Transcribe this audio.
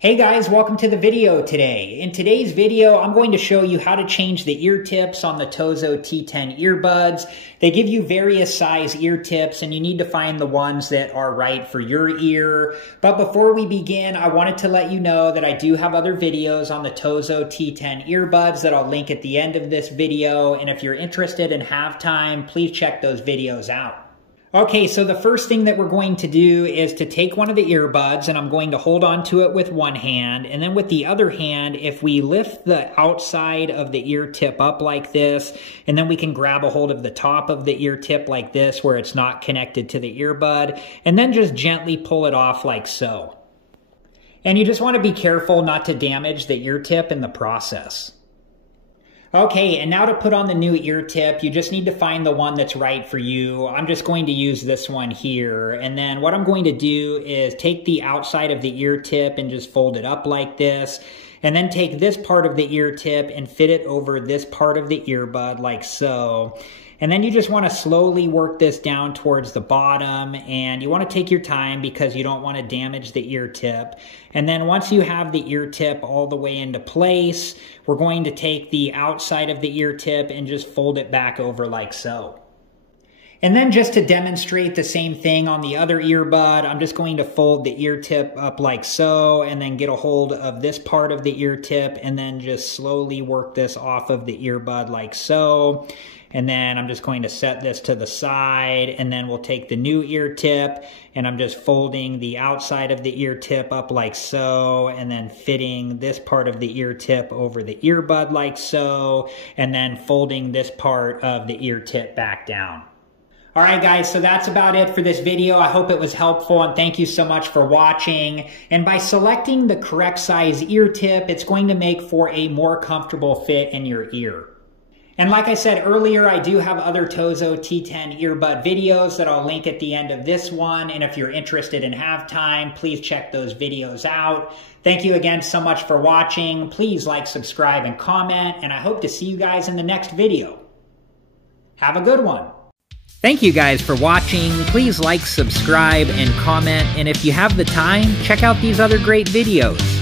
Hey guys, welcome to the video today. In today's video, I'm going to show you how to change the ear tips on the Tozo T10 earbuds. They give you various size ear tips and you need to find the ones that are right for your ear. But before we begin, I wanted to let you know that I do have other videos on the Tozo T10 earbuds that I'll link at the end of this video. And if you're interested and have time, please check those videos out. Okay, so the first thing that we're going to do is to take one of the earbuds and I'm going to hold on to it with one hand, and then with the other hand, if we lift the outside of the ear tip up like this, and then we can grab a hold of the top of the ear tip like this where it's not connected to the earbud, and then just gently pull it off like so. And you just want to be careful not to damage the ear tip in the process. Okay, and now to put on the new ear tip, you just need to find the one that's right for you. I'm just going to use this one here. And then what I'm going to do is take the outside of the ear tip and just fold it up like this. And then take this part of the ear tip and fit it over this part of the earbud like so. And then you just want to slowly work this down towards the bottom, and you want to take your time because you don't want to damage the ear tip. And then once you have the ear tip all the way into place, we're going to take the outside of the ear tip and just fold it back over like so. And then just to demonstrate the same thing on the other earbud, I'm just going to fold the ear tip up like so, and then get a hold of this part of the ear tip, and then just slowly work this off of the earbud like so. And then I'm just going to set this to the side, and then we'll take the new ear tip, and I'm just folding the outside of the ear tip up like so, and then fitting this part of the ear tip over the earbud like so, and then folding this part of the ear tip back down. Alright guys, so that's about it for this video. I hope it was helpful, and thank you so much for watching. And by selecting the correct size ear tip, it's going to make for a more comfortable fit in your ear. And like I said earlier, I do have other Tozo T10 earbud videos that I'll link at the end of this one. And if you're interested and have time, please check those videos out. Thank you again so much for watching. Please like, subscribe, and comment. And I hope to see you guys in the next video. Have a good one. Thank you guys for watching. Please like, subscribe, and comment. And if you have the time, check out these other great videos.